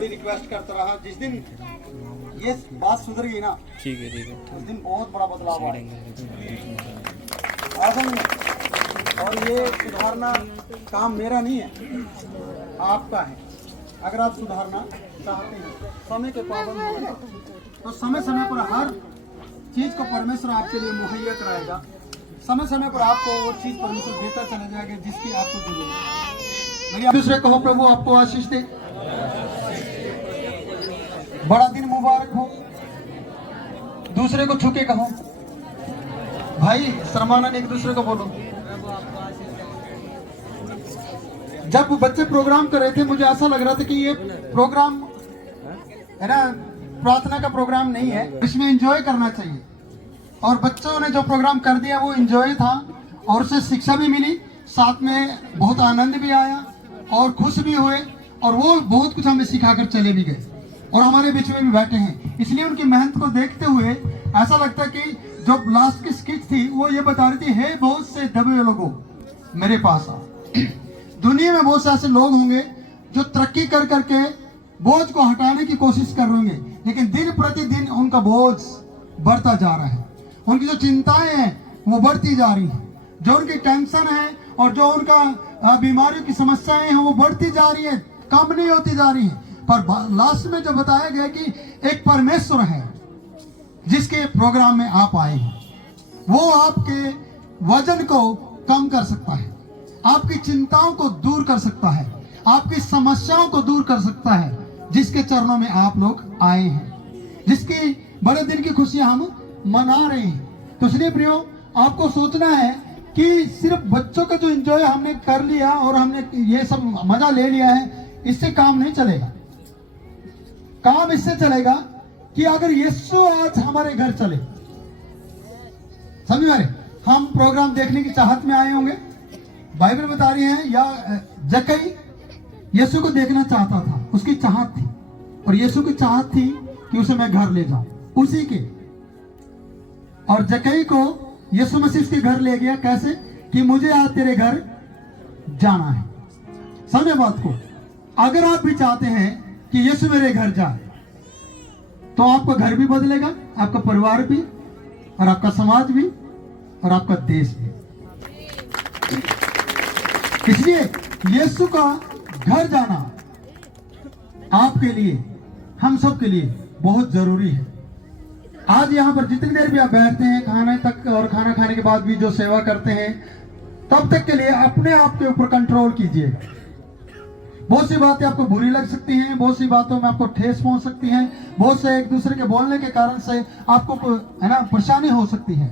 बड़ी रिक्वेस्ट करता रहा। जिस दिन ये बात सुधर गई ना, ठीक है उस दिन बहुत बड़ा बदलाव आएगा। और ये सुधारना काम मेरा नहीं है, आपका है। अगर आप सुधारना चाहते हैं, समय के पाबंद होना, तो समय समय पर हर चीज को परमेश्वर आपके लिए मुहैया कराएगा। समय समय पर आपको वो चीज परमेश्वर देता चला जाएगा जिसकी आपको जरूरत है। मेरी दूसरे कहो, प्रभु आपको आशीष दे, बड़ा दिन मुबारक हो। दूसरे को छू के कहो, भाई शर्माना एक दूसरे को बोलो। जब बच्चे प्रोग्राम कर रहे थे, मुझे ऐसा लग रहा था कि ये प्रोग्राम है ना, प्रार्थना का प्रोग्राम नहीं है, इसमें एंजॉय करना चाहिए। और बच्चों ने जो प्रोग्राम कर दिया वो एंजॉय था, और उससे शिक्षा भी मिली, साथ में बहुत आनंद भी आया और खुश भी हुए, और वो बहुत कुछ हमें सिखाकर चले भी गए और हमारे बीच में भी बैठे हैं। इसलिए उनकी मेहनत को देखते हुए ऐसा लगता कि जो लास्ट की स्किट थी वो ये बता रही थी, हे बहुत से दबे हुए लोगों मेरे पास आओ। दुनिया में बहुत से ऐसे लोग होंगे जो तरक्की कर करके बोझ को हटाने की कोशिश कर रहे होंगे, लेकिन दिन प्रतिदिन उनका बोझ बढ़ता जा रहा है। उनकी जो चिंताएं हैं वो बढ़ती जा रही हैं, जो उनकी टेंशन है और जो उनका बीमारियों की समस्याएं हैं वो बढ़ती जा रही है, कम नहीं होती जा रही है। पर लास्ट में जो बताया गया कि एक परमेश्वर है जिसके प्रोग्राम में आप आए हैं, वो आपके वजन को कम कर सकता है, आपकी चिंताओं को दूर कर सकता है, आपकी समस्याओं को दूर कर सकता है, जिसके चरणों में आप लोग आए हैं, जिसकी बड़े दिन की खुशियां हम मना रहे हैं। तो इसलिए प्रियो, आपको सोचना है कि सिर्फ बच्चों का जो एंजॉय हमने कर लिया और हमने ये सब मजा ले लिया है, इससे काम नहीं चलेगा। काम इससे चलेगा कि अगर यीशु आज हमारे घर चले, समझ रहे, हम प्रोग्राम देखने की चाहत में आए होंगे। बाइबल बता रही है या जक्कई यीशु को देखना चाहता था, उसकी चाहत थी, और यीशु की चाहत थी कि उसे मैं घर ले जाऊं उसी के। और जक्कई को यीशु मसीह उसके घर ले गया। कैसे? कि मुझे आज तेरे घर जाना है। समझे बात को? अगर आप भी चाहते हैं कि यीशु मेरे घर जाए, तो आपका घर भी बदलेगा, आपका परिवार भी, और आपका समाज भी, और आपका देश भी। इसलिए यीशु का घर जाना आपके लिए, हम सब के लिए बहुत जरूरी है। आज यहाँ पर जितनी देर भी आप बैठते हैं, खाने तक और खाना खाने के बाद भी जो सेवा करते हैं, तब तक के लिए अपने आप के ऊपर कंट्रोल कीजिए। बहुत सी बातें आपको बुरी लग सकती हैं, बहुत सी बातों में आपको ठेस पहुंच सकती है, बहुत से एक दूसरे के बोलने के कारण से आपको है ना परेशानी हो सकती है।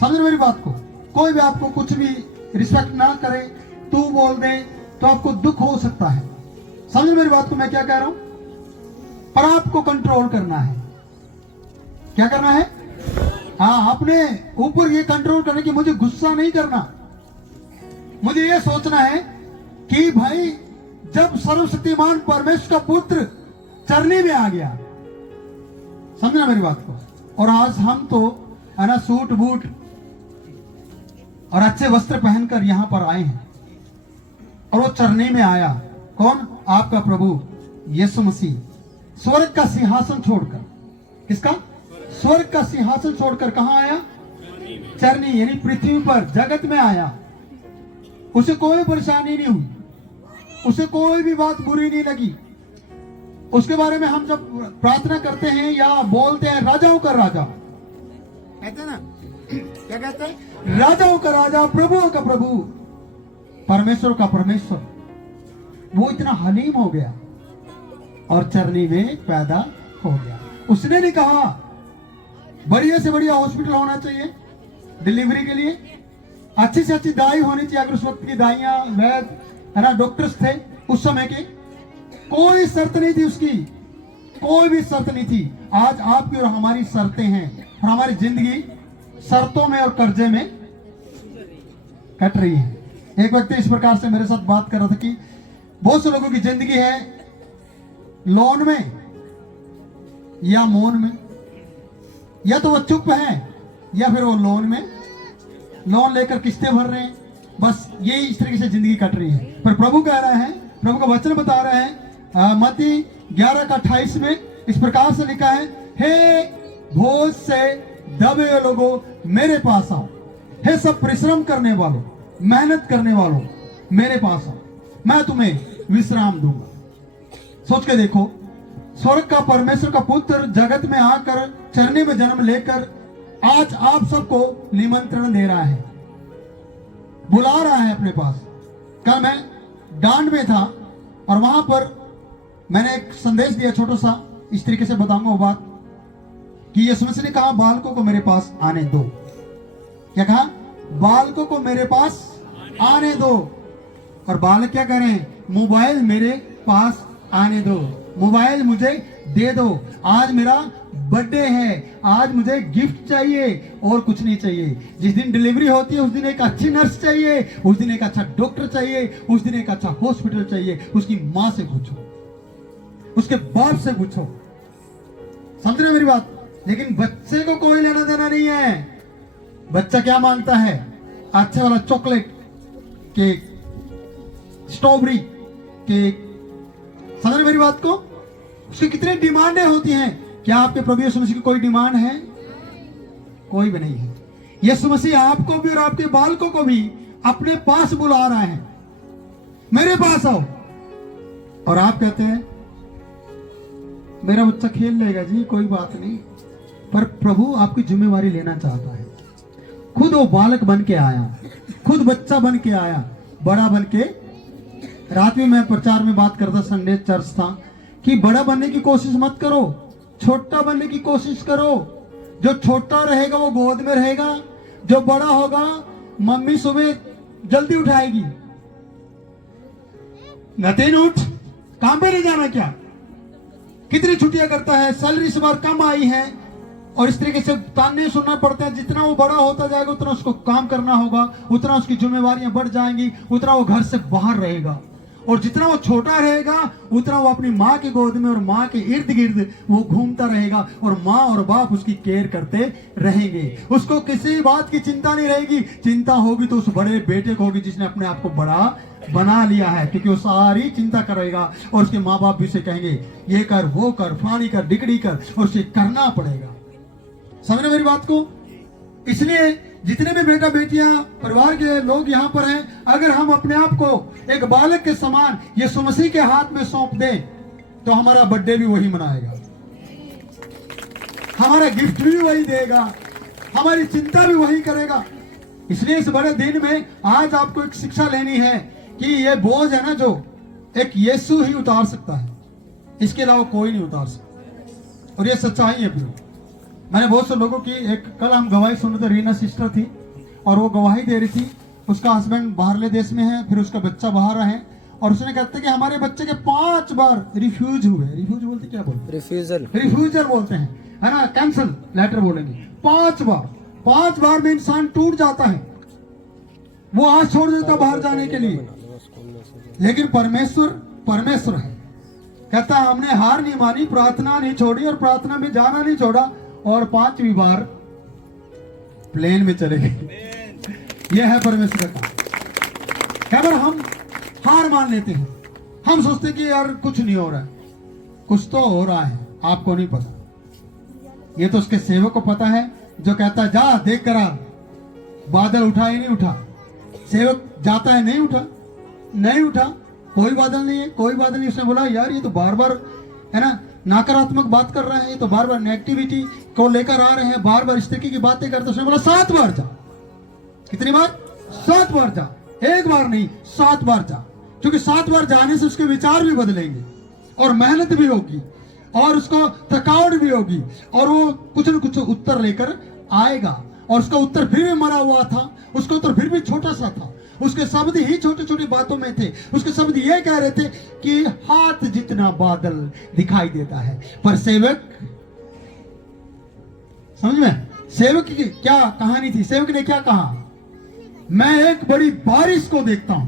समझ मेरी बात को? कोई भी आपको कुछ भी रिस्पेक्ट ना करे, तू बोल दे, तो आपको दुख हो सकता है। समझ मेरी बात को मैं क्या कह रहा हूं? पर आपको कंट्रोल करना है। क्या करना है? हाँ, अपने ऊपर ये कंट्रोल करने की, मुझे गुस्सा नहीं करना। मुझे ये सोचना है कि भाई जब सर्वशक्तिमान परमेश्वर का पुत्र चरनी में आ गया, समझना मेरी बात को, और आज हम तो है ना सूट बूट और अच्छे वस्त्र पहनकर यहां पर आए हैं, और वो चरनी में आया। कौन? आपका प्रभु यीशु मसीह, स्वर्ग का सिंहासन छोड़कर। किसका? स्वर्ग का सिंहासन छोड़कर कहां आया? चरनी, यानी पृथ्वी पर, जगत में आया। उसे कोई परेशानी नहीं हुई, उसे कोई भी बात बुरी नहीं लगी। उसके बारे में हम जब प्रार्थना करते हैं या बोलते हैं, राजाओं का राजा कहते हैं ना, क्या कहते हैं? राजाओं का राजा, प्रभुओं का प्रभु, परमेश्वर का परमेश्वर। वो इतना हलीम हो गया और चरनी में पैदा हो गया। उसने नहीं कहा बढ़िया से बढ़िया हॉस्पिटल होना चाहिए डिलीवरी के लिए, अच्छी से अच्छी दाई होनी चाहिए। अगर उस वक्त की दाइयां, वैद है ना, डॉक्टर्स थे उस समय के, कोई शर्त नहीं थी उसकी, कोई भी शर्त नहीं थी। आज आपकी और हमारी शर्तें हैं, और हमारी जिंदगी शर्तों में और कर्जे में कट रही है। एक व्यक्ति इस प्रकार से मेरे साथ बात कर रहा था कि बहुत से लोगों की जिंदगी है लोन में या मौन में, या तो वो चुप है या फिर वो लोन में, लोन लेकर किस्तें भर रहे हैं। बस यही इस तरीके से जिंदगी कट रही है। पर प्रभु कह रहा है, प्रभु का वचन बता रहा है, मत्ती 11 का 28 में इस प्रकार से लिखा है, हे बोझ से दबे हुए लोगों मेरे पास आओ, हे सब परिश्रम करने वालों, मेहनत करने वालों मेरे पास आओ, मैं तुम्हें विश्राम दूंगा। सोच के देखो, स्वर्ग का परमेश्वर का पुत्र जगत में आकर चरने में जन्म लेकर आज आप सबको निमंत्रण दे रहा है, बुला रहा है अपने पास। कल मैं डांड में था और वहां पर मैंने एक संदेश दिया छोटा सा, इस तरीके से बताऊंगा वो बात कि यीशु मसीह ने कहा बालकों को मेरे पास आने दो। क्या कहा? बालकों को मेरे पास आने दो। और बालक क्या कर रहे हैं? मोबाइल मेरे पास आने दो, मोबाइल मुझे दे दो, आज मेरा बर्थडे है, आज मुझे गिफ्ट चाहिए और कुछ नहीं चाहिए। जिस दिन डिलीवरी होती है उस दिन एक अच्छी नर्स चाहिए, उस दिन एक अच्छा डॉक्टर चाहिए, उस दिन एक अच्छा हॉस्पिटल चाहिए। उसकी माँ से पूछो, उसके बाप से पूछो, समझ रहे मेरी बात? लेकिन बच्चे को कोई लेना देना नहीं है। बच्चा क्या मांगता है? अच्छा वाला चॉकलेट केक, स्ट्रॉबेरी केक। समझ रहे मेरी बात को? उसकी कितनी डिमांडें होती हैं। क्या आपके प्रभु यीशु मसीह की कोई डिमांड है? कोई भी नहीं है। यीशु मसीह आपको भी और आपके बालकों को भी अपने पास बुला रहा है, मेरे पास आओ। और आप कहते हैं मेरा बच्चा खेल लेगा जी, कोई बात नहीं। पर प्रभु आपकी जिम्मेवारी लेना चाहता है। खुद वो बालक बन के आया, खुद बच्चा बन के आया, बड़ा बन के। रात में मैं प्रचार में बात करता, संडे चर्च था, कि बड़ा बनने की कोशिश मत करो, छोटा बनने की कोशिश करो। जो छोटा रहेगा वो गोद में रहेगा, जो बड़ा होगा मम्मी सुबह जल्दी उठाएगी। नतीन उठ, काम पे नहीं जाना क्या? कितनी छुट्टियां करता है, सैलरी इस बार कम आई है, और इस तरीके से ताने सुनना पड़ता है। जितना वो बड़ा होता जाएगा उतना उसको काम करना होगा, उतना उसकी जिम्मेवारियां बढ़ जाएंगी, उतना वो घर से बाहर रहेगा। और जितना वो छोटा रहेगा उतना वो अपनी माँ की गोद में और माँ के इर्द गिर्द वो घूमता रहेगा, और माँ और बाप उसकी केयर करते रहेंगे। उसको किसी बात की चिंता नहीं रहेगी। चिंता होगी तो उस बड़े बेटे को होगी जिसने अपने आप को बड़ा बना लिया है, क्योंकि वो सारी चिंता करेगा। और उसके माँ बाप भी उसे कहेंगे ये कर, वो कर, फलानी कर, डिगड़ी कर, और उसे करना पड़ेगा। समझ रहे मेरी बात को? इसलिए जितने भी बेटा बेटियां परिवार के लोग यहाँ पर हैं, अगर हम अपने आप को एक बालक के समान यीशु मसीह के हाथ में सौंप दें तो हमारा बर्थडे भी वही मनाएगा, हमारा गिफ्ट भी वही देगा, हमारी चिंता भी वही करेगा। इसलिए इस बड़े दिन में आज आपको एक शिक्षा लेनी है कि ये बोझ है ना, जो एक यीशु ही उतार सकता है, इसके अलावा कोई नहीं उतार सकता। और ये सच्चाई है भी। मैंने बहुत से लोगों की एक कल हम गवाही सुन रहे थे, रीना सिस्टर थी और वो गवाही दे रही थी। उसका हस्बैंड बाहरले देश में है, फिर उसका बच्चा बाहर है, और उसने कहते कि हमारे बच्चे के 5 बार रिफ्यूज हुए। रिफ्यूज बोलते क्या बोलते? रिफ्यूजल बोलते हैं, है ना, कैंसल लेटर बोलेंगे। 5 बार में इंसान टूट जाता है, वो आज छोड़ देता बाहर जाने के लिए। लेकिन परमेश्वर है, कहता हमने हार नहीं मानी, प्रार्थना नहीं छोड़ी, और प्रार्थना में जाना नहीं छोड़ा, और 5वीं बार प्लेन में चले गए। यह है परमेश्वर का। क्या बार हम हार मान लेते हैं, हम सोचते हैं कि यार कुछ नहीं हो रहा है। कुछ तो हो रहा है, आपको नहीं पता। ये तो उसके सेवक को पता है, जो कहता है जा देख कर आ, बादल उठा ही नहीं उठा। सेवक जाता है, नहीं उठा, कोई बादल नहीं है, कोई बादल नहीं। उसने बोला यार ये तो बार बार, है ना, नकारात्मक बात कर रहे हैं, ये तो बार बार नेगेटिविटी को लेकर आ रहे हैं, बार बार इस तरीके की बातें करते। उसने बोला 7 बार जा। कितनी बार? 7 बार जा, 1 बार नहीं, 7 बार जा। क्योंकि 7 बार जाने से उसके विचार भी बदलेंगे, और मेहनत भी होगी, और उसको थकावट भी होगी, और वो कुछ न कुछ उत्तर लेकर आएगा। और उसका उत्तर फिर भी मरा हुआ था, उसका उत्तर फिर भी छोटा सा था, उसके शब्द ही छोटी छोटी बातों में थे। उसके शब्द ये कह रहे थे कि हाथ जितना बादल दिखाई देता है, पर सेवक, समझ में, सेवक की क्या कहानी थी? सेवक ने क्या कहा? मैं एक बड़ी बारिश को देखता हूं,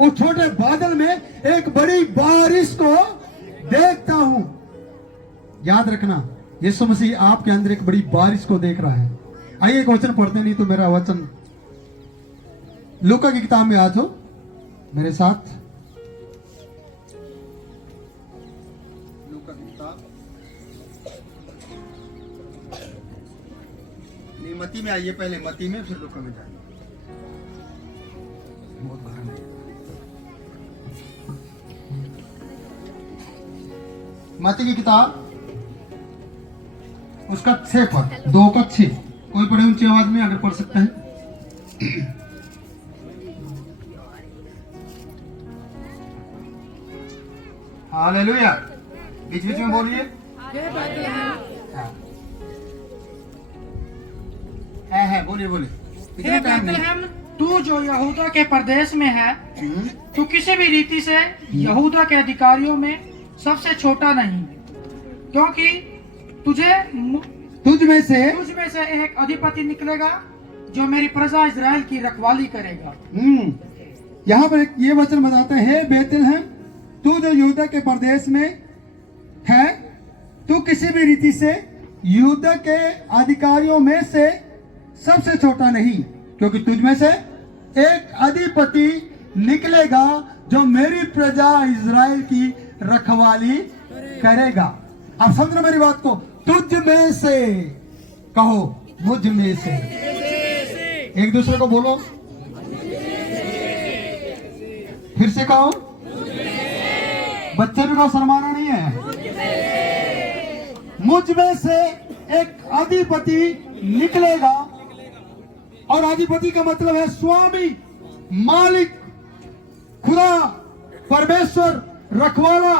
उस छोटे बादल में एक बड़ी बारिश को देखता हूं। याद रखना, यीशु मसीह आपके अंदर एक बड़ी बारिश को देख रहा है। आइए एक वचन पढ़ते, नहीं तो मेरा वचन लूका की किताब में आ जाओ मेरे साथ। नहीं, मती में आइए, पहले मती में, फिर लुका में जाइए। बहुत गहरा है। मती की किताब उसका 6 पद, 2 का 6। कोई पढ़े ऊंची आवाज में अगर पढ़ सकता है। हालेलुया। बीच बीच में बोलिए। है बोलिए बोलिए। हे बैतलहम, तू जो यहूदा के प्रदेश में है, तू किसी भी रीति से यहूदा के अधिकारियों में सबसे छोटा नहीं, क्योंकि तुझ में से एक अधिपति निकलेगा जो मेरी प्रजा इजराइल की रखवाली करेगा। यहाँ पर ये वचन बताते हैं, हे बैतलहम, तू जो यहूदा के प्रदेश में है, तू किसी भी रीति से यहूदा के अधिकारियों में से सबसे छोटा नहीं, क्योंकि तुझ में से एक अधिपति निकलेगा जो मेरी प्रजा इजराइल की रखवाली करेगा। आप समझ रहे मेरी बात को? तुझ में से कहो, मुझ में से। एक दूसरे को बोलो, फिर से कहो। बच्चे भी कहो, शर्माना नहीं है। मुझ में से एक अधिपति निकलेगा, और अधिपति का मतलब है स्वामी, मालिक, खुदा, परमेश्वर, रखवाला,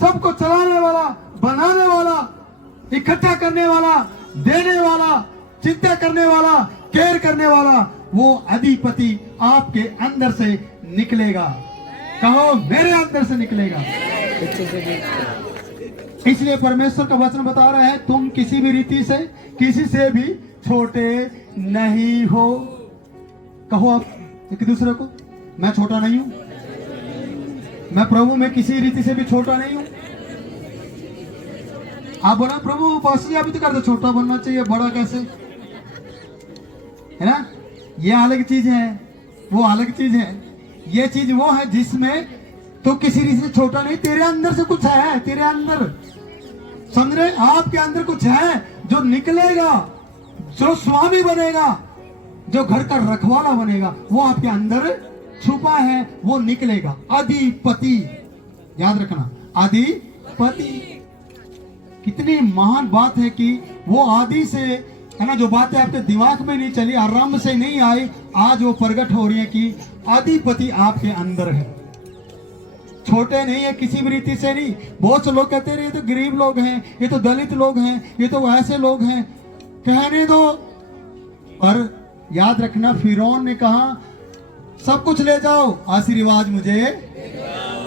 सबको चलाने वाला, बनाने वाला, इकट्ठा करने वाला, देने वाला, चिंता करने वाला, केयर करने वाला, वो अधिपति आपके अंदर से निकलेगा। कहो, मेरे अंदर से निकलेगा। इसलिए परमेश्वर का वचन बता रहा है, तुम किसी भी रीति से किसी से भी छोटे नहीं हो। कहो आप एक दूसरे को, मैं छोटा नहीं हूं, मैं प्रभु में किसी रीति से भी छोटा नहीं हूं। आप बोला, प्रभु बस अभी तो करते, छोटा बनना चाहिए, बड़ा कैसे, है ना? ये अलग चीज है, वो अलग चीज है। ये चीज वो है जिसमें तो किसी रीति से छोटा नहीं, तेरे अंदर से कुछ है, तेरे अंदर, समझ रहे? आपके अंदर कुछ है जो निकलेगा, जो स्वामी बनेगा, जो घर का रखवाला बनेगा, वो आपके अंदर छुपा है, वो निकलेगा। अधिपति, याद रखना, अधिपति। कितनी महान बात है कि वो आदि से, है ना, जो बातें आपके दिमाग में नहीं चली, आराम से नहीं आई, आज वो प्रकट हो रही है कि अधिपति आपके अंदर है। छोटे नहीं है किसी भी रीति से नहीं। बहुत से लोग कहते हैं ये तो गरीब लोग हैं, ये तो दलित लोग हैं, ये तो ऐसे लोग हैं, कहने दो। पर याद रखना, फिरौन ने कहा सब कुछ ले जाओ, आशीर्वाद मुझे।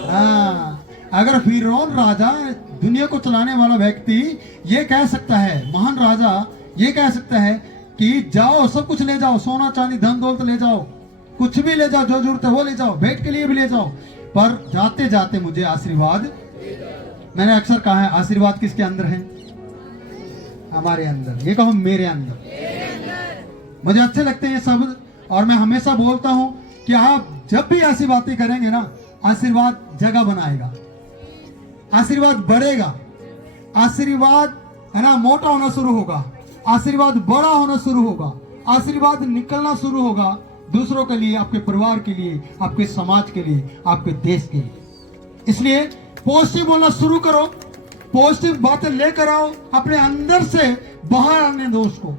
हाँ, अगर फिरौन राजा, दुनिया को चलाने वाला व्यक्ति ये कह सकता है, महान राजा ये कह सकता है कि जाओ सब कुछ ले जाओ, सोना चांदी धन दौलत ले जाओ, कुछ भी ले जाओ, जो जरूरत है वो ले जाओ, भेंट के लिए भी ले जाओ, पर जाते जाते मुझे आशीर्वाद। मैंने अक्सर कहा है, आशीर्वाद किसके अंदर है? हमारे अंदर। ये कहो, मेरे अंदर। मुझे अच्छे लगते हैं ये शब्द, और मैं हमेशा बोलता हूं कि आप जब भी ऐसी बातें करेंगे ना, आशीर्वाद जगह बनाएगा, आशीर्वाद बढ़ेगा, आशीर्वाद, है ना, मोटा होना शुरू होगा, आशीर्वाद बड़ा होना शुरू होगा, आशीर्वाद निकलना शुरू होगा दूसरों के लिए, आपके परिवार के लिए, आपके समाज के लिए, आपके देश के लिए। इसलिए पॉजिटिव बोलना शुरू करो, पॉजिटिव बातें लेकर आओ, अपने अंदर से बाहर आने दो उसको,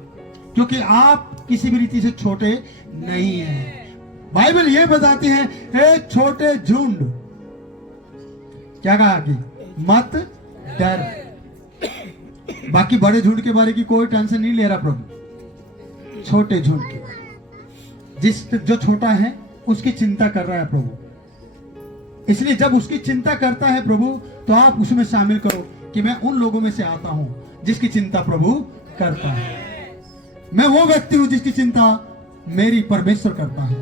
क्योंकि आप किसी भी रीति से छोटे नहीं हैं। बाइबल ये बताती है, हे छोटे झुंड, क्या कहा कि मत डर। बाकी बड़े झुंड के बारे की कोई टेंशन नहीं ले रहा प्रभु, छोटे झुंड के, जो छोटा है उसकी चिंता कर रहा है प्रभु। इसलिए जब उसकी चिंता करता है प्रभु, तो आप उसमें शामिल करो कि मैं उन लोगों में से आता हूं जिसकी चिंता प्रभु करता है। मैं वो व्यक्ति हूं जिसकी चिंता मेरी परमेश्वर करता है।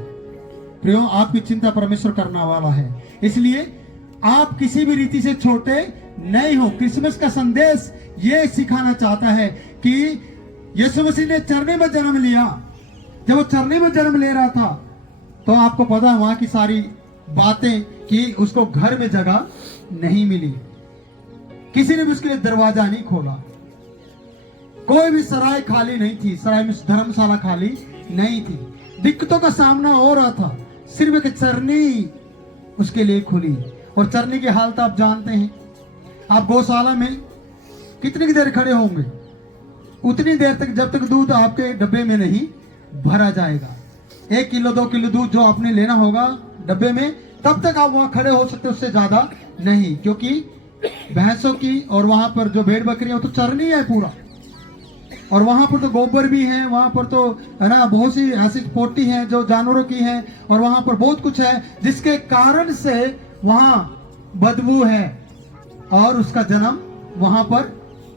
प्रियो, आपकी चिंता परमेश्वर करने वाला है, इसलिए आप किसी भी रीति से छोटे नहीं हो। क्रिसमस का संदेश ये सिखाना चाहता है कि यीशु मसीह ने चरने में जन्म लिया। जब वो चरने में जन्म ले रहा था, तो आपको पता है वहां की सारी बातें कि उसको घर में जगह नहीं मिली, किसी ने भी उसके लिए दरवाजा नहीं खोला। कोई भी सराय खाली नहीं थी, सराय में धर्मशाला खाली नहीं थी। दिक्कतों का सामना हो रहा था, सिर्फ एक चरनी उसके लिए खुली। और चरनी की हालत आप जानते हैं। आप गौशाला में कितनी देर खड़े होंगे? उतनी देर तक जब तक दूध आपके डब्बे में नहीं भरा जाएगा। 1 किलो 2 किलो दूध जो आपने लेना होगा डब्बे में, तब तक आप वहां खड़े हो सकते, उससे ज्यादा नहीं। क्योंकि भैंसों की और वहां पर जो भेड़ बकरियां तो चरनी है पूरा, और वहां पर तो गोबर भी है, वहां पर तो है ना बहुत सी ऐसी पोटी है जो जानवरों की है, और वहां पर बहुत कुछ है जिसके कारण से वहां बदबू है और उसका जन्म वहां पर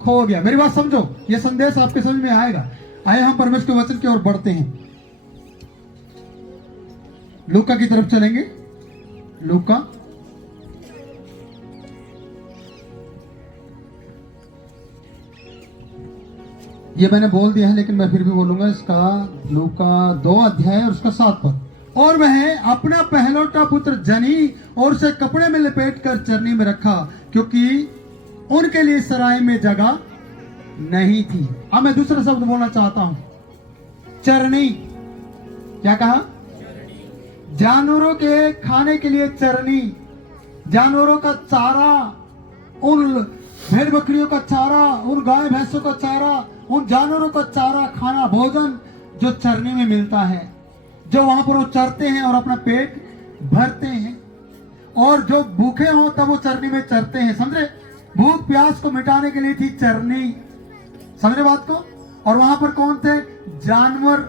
खो गया। मेरी बात समझो, ये संदेश आपके समझ में आएगा। आए हम परमेश्वर के वचन की ओर बढ़ते हैं। लूका की तरफ चलेंगे। लूका ये मैंने बोल दिया है लेकिन मैं फिर भी बोलूंगा। इसका लूका 2 अध्याय और उसका 7 पद। और वह अपना पहलौठा पुत्र जनी और उसे कपड़े में लपेट कर चरनी में रखा, क्योंकि उनके लिए सराय में जगह नहीं थी। अब मैं दूसरा शब्द बोलना चाहता हूं, चरनी। क्या कहा? जानवरों के खाने के लिए चरनी, जानवरों का चारा, उन भेड़ बकरियों का चारा, उन गाय भैंसों का चारा, उन जानवरों का चारा, खाना, भोजन जो चरनी में मिलता है, जो वहां पर वो चरते हैं और अपना पेट भरते हैं। और जो भूखे हो तब वो चरनी में चरते हैं। समझे? भूख प्यास को मिटाने के लिए थी चरनी। समझे बात को? और वहां पर कौन थे? जानवर।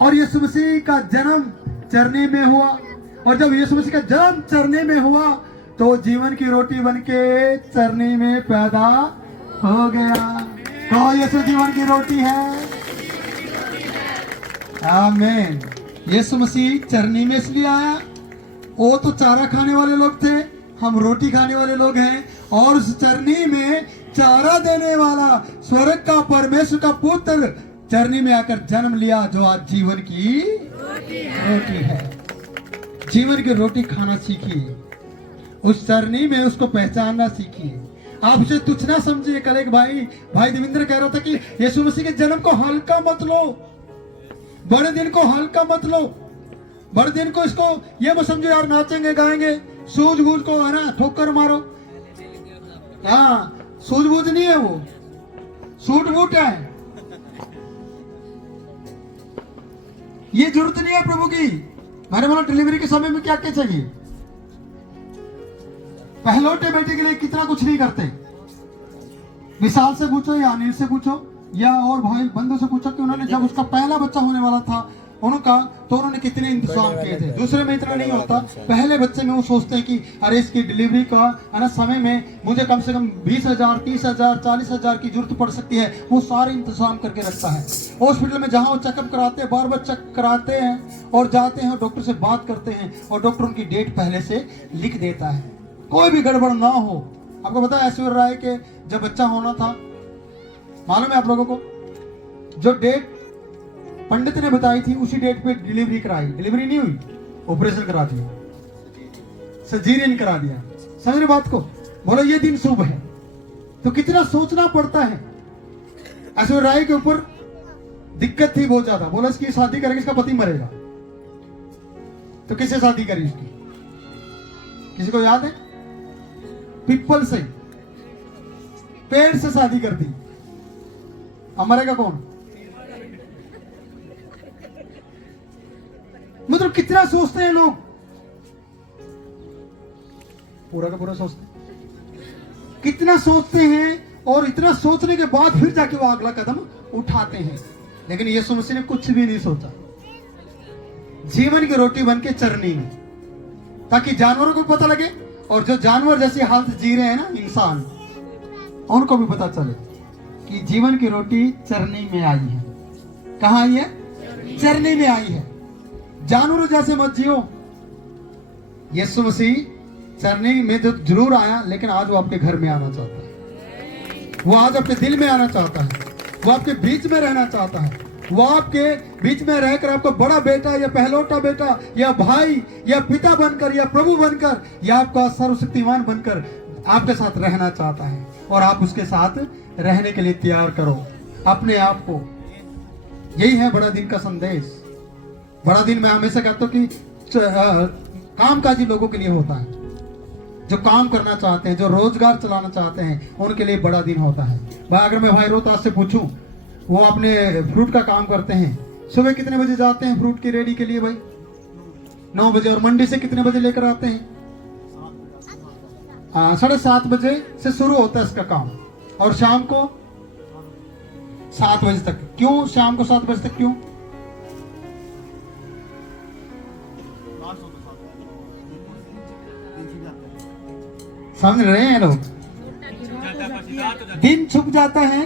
और यीशु मसीह का जन्म चरनी में हुआ, और जब यीशु मसीह का जन्म चरनी में हुआ तो जीवन की रोटी बनके चरनी में पैदा हो गया। कहो यीशु जीवन की रोटी है। आमीन। यीशु मसीह चरनी में इसलिए आया, वो तो चारा खाने वाले लोग थे, हम रोटी खाने वाले लोग हैं। और उस चरनी में चारा देने वाला स्वर्ग का परमेश्वर का पुत्र चरनी में आकर जन्म लिया, जो आज जीवन की रोटी है। जीवन की रोटी खाना सीखिए, उस चरनी में उसको पहचानना सीखिए। आप उसे तुच्छ ना समझिए। कल एक भाई देवेंद्र कह रहा था कि यीशु मसीह के जन्म को हल्का मत लो, बड़े दिन को हल्का मत लो, बड़े दिन को इसको ये मत समझो यार नाचेंगे गाएंगे, सूझबूझ को है ना ठोकर मारो। हाँ, सूझबूझ नहीं है वो, सूट बूट है। ये जरूरत नहीं है प्रभु की। मैंने बोला डिलीवरी के समय में क्या क्या चाहिए? पहलौठे बेटे के लिए कितना कुछ नहीं करते। विशाल से पूछो या अनिल से पूछो या और भाई बंधु से पूछो कि उन्होंने जब उसका पहला बच्चा होने वाला था उनका, तो उन्होंने कितने इंतजाम किए थे। दूसरे में इतना नहीं होता। पहले बच्चे में वो सोचते हैं कि अरे इसकी डिलीवरी का है ना समय में मुझे कम से कम 20,000, 30,000, 40,000 की जरूरत पड़ सकती है। वो सारे इंतजाम करके रखता है। हॉस्पिटल में जहाँ वो चेकअप कराते हैं, बार बार चेक कराते हैं और जाते हैं, डॉक्टर से बात करते हैं और डॉक्टर उनकी डेट पहले से लिख देता है, कोई भी गड़बड़ ना हो। आपको पता है ऐश्वर्या राय के जब बच्चा होना था, मालूम है आप लोगों को, जो डेट पंडित ने बताई थी उसी डेट पे डिलीवरी कराई। डिलीवरी नहीं हुई, ऑपरेशन करा दिया, सर्जरी करा दिया। समझ रहे बात को? बोलो ये दिन शुभ है। तो कितना सोचना पड़ता है। ऐश्वर्या राय के ऊपर दिक्कत थी बहुत ज्यादा। बोला इसकी शादी करेंगे, इसका पति मरेगा, तो किससे शादी करी इसकी? किसी को याद है? पिपल से, पेड़ से शादी कर दी। अब मरेगा कौन? मतलब कितना सोचते हैं लोग, पूरा का पूरा सोचते हैं। कितना सोचते हैं और इतना सोचने के बाद फिर जाके वो अगला कदम उठाते हैं। लेकिन यीशु मसीह ने कुछ भी नहीं सोचा। जीवन की रोटी बन के चरनी में, ताकि जानवरों को पता लगे और जो जानवर जैसी हालत जी रहे हैं ना इंसान, उनको भी पता चले कि जीवन की रोटी चरनी में आई है। कहाँ आई है? चरनी में आई है। जानवरों जैसे मत जियो। यीशु मसीह चरनी में तो जरूर आया, लेकिन आज वो आपके घर में आना चाहता है। वो आज आपके दिल में आना चाहता है। वो आपके बीच में रहना चाहता है। वो आपके बीच में रहकर आपका बड़ा बेटा या पहलौठा बेटा या भाई या पिता बनकर या प्रभु बनकर या आपका सर्वशक्तिमान बनकर आपके साथ रहना चाहता है और आप उसके साथ रहने के लिए तैयार करो अपने आप को। यही है बड़ा दिन का संदेश। बड़ा दिन मैं हमेशा कहता हूँ कि कामकाजी लोगों के लिए होता है, जो काम करना चाहते हैं, जो रोजगार चलाना चाहते हैं, उनके लिए बड़ा दिन होता है। भाई अगर मैं भाई रोहतास से पूछूं, वो अपने फ्रूट का काम करते हैं, सुबह कितने बजे जाते हैं फ्रूट की रेडी के लिए भाई? 9 बजे। और मंडी से कितने बजे लेकर आते हैं? 7:30 बजे से शुरू होता है इसका काम, और शाम को 7 बजे तक। क्यों शाम को 7 बजे तक? क्यों? समझ रहे हैं लोग? दिन छुप जाता है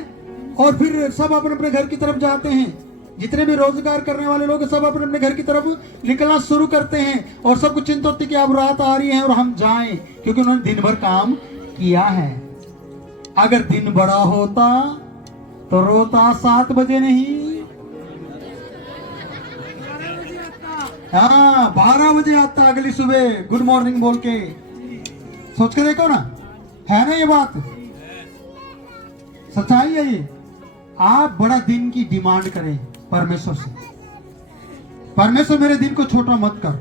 और फिर सब अपने अपने घर की तरफ जाते हैं। जितने भी रोजगार करने वाले लोग सब अपने अपने घर की तरफ निकलना शुरू करते हैं, और सबको चिंता होती है कि अब रात आ रही है और हम जाएं, क्योंकि उन्होंने दिन भर काम किया है। अगर दिन बड़ा होता तो रोता 7 बजे नहीं, 12 बजे आता अगली सुबह गुड मॉर्निंग बोल के। सोच के देखो ना, है ना ये बात? सच्चाई है ये। आप बड़ा दिन की डिमांड करें परमेश्वर से। परमेश्वर मेरे दिन को छोटा मत कर,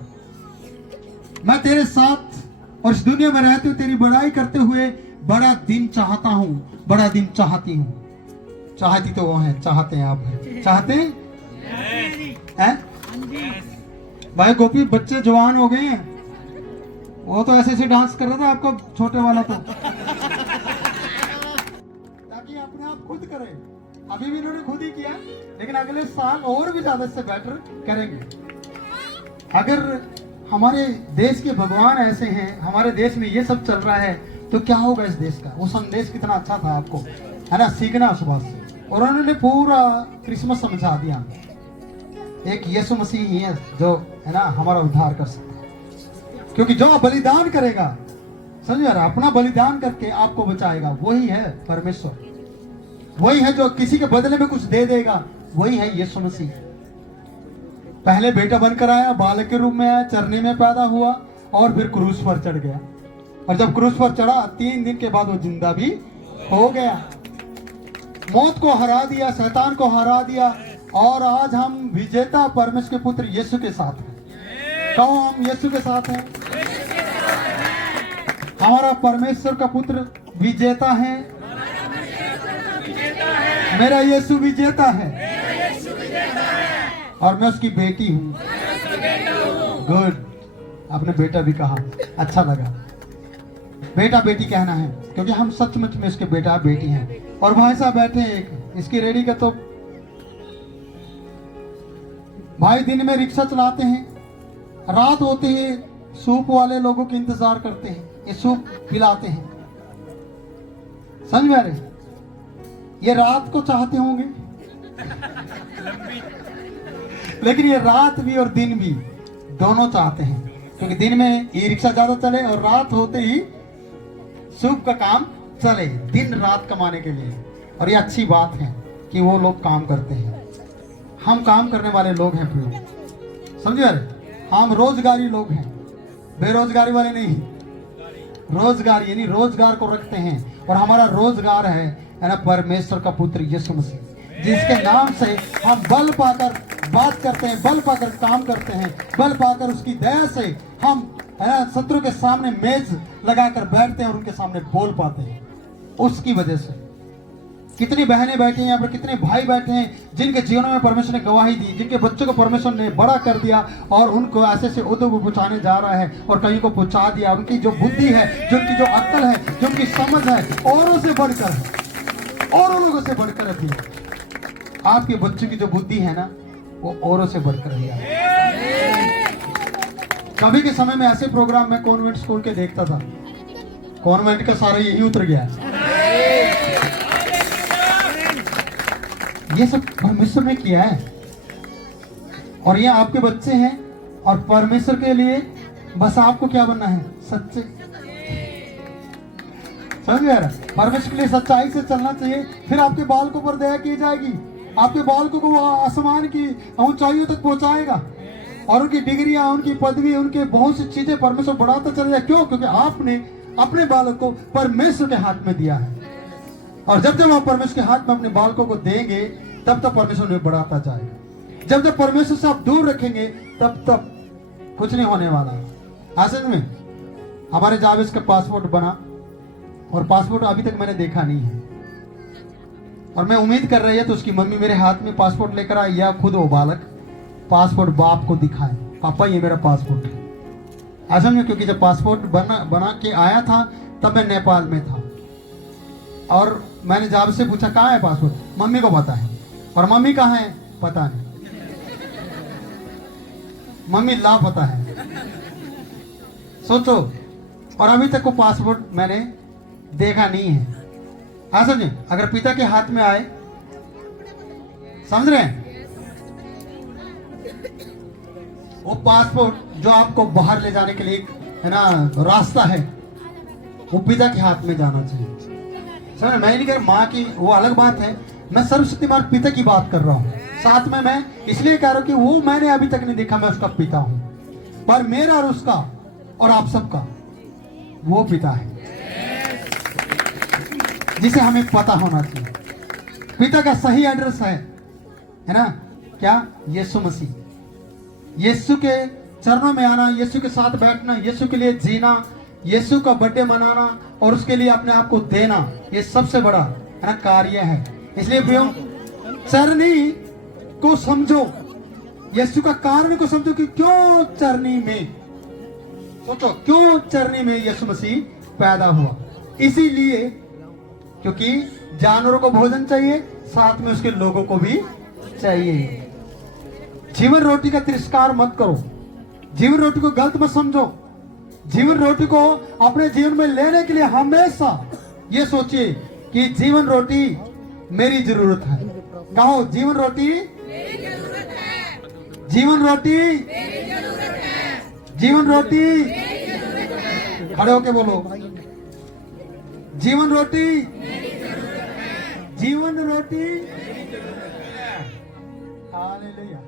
मैं तेरे साथ और इस दुनिया में रहते हुए तेरी बड़ाई करते हुए बड़ा दिन चाहता हूं, बड़ा दिन चाहती हूं। चाहती तो वो है, चाहते हैं आप हैं। चाहते हैं? भाई गोपी बच्चे जवान हो गए हैं, वो तो ऐसे ऐसे डांस कर रहा था आपको छोटे वाला तो ताकि अपने आप खुद करें। अभी भी इन्होंने खुद ही किया, लेकिन अगले साल और भी ज्यादा इससे बेटर करेंगे। अगर हमारे देश के भगवान ऐसे हैं, हमारे देश में ये सब चल रहा है, तो क्या होगा इस देश का? वो संदेश कितना अच्छा था आपको, है ना? सीखना उस बात से। और उन्होंने पूरा क्रिसमस समझा दिया। एक यीशु मसीह ही है जो, है ना, हमारा उद्धार कर सकता है। क्योंकि जो बलिदान करेगा, समझ रहे, अपना बलिदान करके आपको बचाएगा, वही है परमेश्वर। वही है जो किसी के बदले में कुछ दे देगा, वही है यीशु मसीह। पहले बेटा बनकर आया, बालक के रूप में आया, चरनी में पैदा हुआ, और फिर क्रूस पर चढ़ गया। और जब क्रूस पर चढ़ा 3 दिन के बाद वो जिंदा भी हो गया। मौत को हरा दिया, शैतान को हरा दिया, और आज हम विजेता परमेश्वर के पुत्र यीशु के साथ हैं। कहो हम यीशु के साथ हैं। हमारा परमेश्वर का पुत्र विजेता है, मेरा यीशु विजेता है, और मैं उसकी बेटी हूँ। गुड, आपने बेटा भी कहा, अच्छा लगा। बेटा बेटी कहना है, क्योंकि हम सचमुच में इसके बेटा बेटी हैं। और भाई साहब बैठे हैं एक इसकी रेडी का, तो भाई दिन में रिक्शा चलाते हैं, रात होते ही सूप वाले लोगों के इंतजार करते हैं, ये सूप पिलाते हैं। समझ में आ रहे? ये रात को चाहते होंगे लेकिन ये रात भी और दिन भी दोनों चाहते हैं, क्योंकि दिन में ई रिक्शा ज्यादा चले और रात होते ही सूप का काम चले, दिन रात कमाने के लिए। और ये अच्छी बात है कि वो लोग काम करते हैं, हम काम करने वाले लोग हैं प्रियो, समझे? हम रोजगारी लोग हैं, बेरोजगारी वाले नहीं। रोजगार यानी रोजगार को रखते हैं, और हमारा रोजगार है ना परमेश्वर का पुत्र यीशु मसीह, जिसके नाम से हम बल पाकर बात करते हैं, बल पाकर काम करते हैं, बल पाकर उसकी दया से हम, है ना, शत्रु के सामने मेज लगाकर बैठते हैं और उनके सामने बोल पाते हैं। उसकी वजह से कितनी बहनें बैठी हैं यहाँ पर, कितने भाई बैठे हैं जिनके जीवनों में परमेश्वर ने गवाही दी, जिनके बच्चों को परमेश्वर ने बड़ा कर दिया और उनको ऐसे से उद्योग को पहुंचाने जा रहा है और कहीं को पहुंचा दिया। उनकी जो बुद्धि है, जो उनकी जो अक्ल है, जो उनकी समझ है, औरों से बढ़कर है, औरों लोगों से बढ़कर है। आपके बच्चों की जो बुद्धि है ना, वो औरों से बढ़कर है। कभी के समय में ऐसे प्रोग्राम मैं कॉन्वेंट स्कूल के देखता था, कॉन्वेंट का सारा यही उतर गया। ये सब परमेश्वर ने किया है, और ये आपके बच्चे हैं, और परमेश्वर के लिए बस आपको क्या बनना है? सच्चे। समझ गया? परमेश्वर के लिए सच्चाई से चलना चाहिए, फिर आपके बालकों पर दया की जाएगी, आपके बालकों को आसमान की ऊंचाइयों तक पहुंचाएगा, और उनकी डिग्रियां, उनकी पदवी, उनके बहुत सी चीजें परमेश्वर बढ़ाता चलेगा। क्यों? क्योंकि आपने अपने बालक को परमेश्वर के हाथ में दिया है। और जब जब आप परमेश्वर के हाथ में अपने बालकों को देंगे तब तब परमेश्वर उन्हें बढ़ाता जाएगा। जब जब परमेश्वर से आप दूर रखेंगे तब तब कुछ नहीं होने वाला। असल में हमारे जावेद का पासपोर्ट बना और पासपोर्ट अभी तक मैंने देखा नहीं है, और मैं उम्मीद कर रही है तो उसकी मम्मी मेरे हाथ में पासपोर्ट लेकर आई या खुद वो बालक पासपोर्ट बाप को दिखाए, पापा ये मेरा पासपोर्ट है। असल में क्योंकि जब पासपोर्ट बना के आया था तब मैं नेपाल में था, और मैंने जावेद से पूछा कहाँ है पासपोर्ट, मम्मी को पता है, और मम्मी कहाँ है पता नहीं, मम्मी लापता है। सोचो, और अभी तक वो पासपोर्ट मैंने देखा नहीं है। समझे, अगर पिता के हाथ में आए, समझ रहे हैं, वो पासपोर्ट जो आपको बाहर ले जाने के लिए है ना रास्ता है, वो पिता के हाथ में जाना चाहिए। समझ, मैं नहीं कह रहा माँ की, वो अलग बात है, मैं सर्वशक्तिमान पिता की बात कर रहा हूँ। साथ में मैं इसलिए कह रहा हूँ कि वो मैंने अभी तक नहीं देखा, मैं उसका पिता हूँ, पर मेरा और उसका और आप सबका वो पिता है जिसे हमें पता होना चाहिए। पिता का सही एड्रेस है ना क्या? यीशु मसीह। यीशु के चरणों में आना, यीशु के साथ बैठना, यीशु के लिए जीना, यीशु का बर्थडे मनाना और उसके लिए अपने आप को देना, ये सबसे बड़ा है ना कार्य है। इसलिए प्रियो, चरनी को समझो, यीशु का कारण को समझो कि क्यों चरनी में, सोचो क्यों चरनी में यीशु मसीह पैदा हुआ। इसीलिए क्योंकि जानवरों को भोजन चाहिए, साथ में उसके लोगों को भी चाहिए। जीवन रोटी का तिरस्कार मत करो, जीवन रोटी को गलत मत समझो। जीवन रोटी को अपने जीवन में लेने के लिए हमेशा ये सोचिए कि जीवन रोटी मेरी जरूरत है। कहो, जीवन रोटी मेरी जरूरत है। जीवन रोटी मेरी जरूरत है। जीवन रोटी मेरी जरूरत है। खड़े होके बोलो, जीवन रोटी मेरी जरूरत है। जीवन रोटी मेरी जरूरत है। हालेलुया।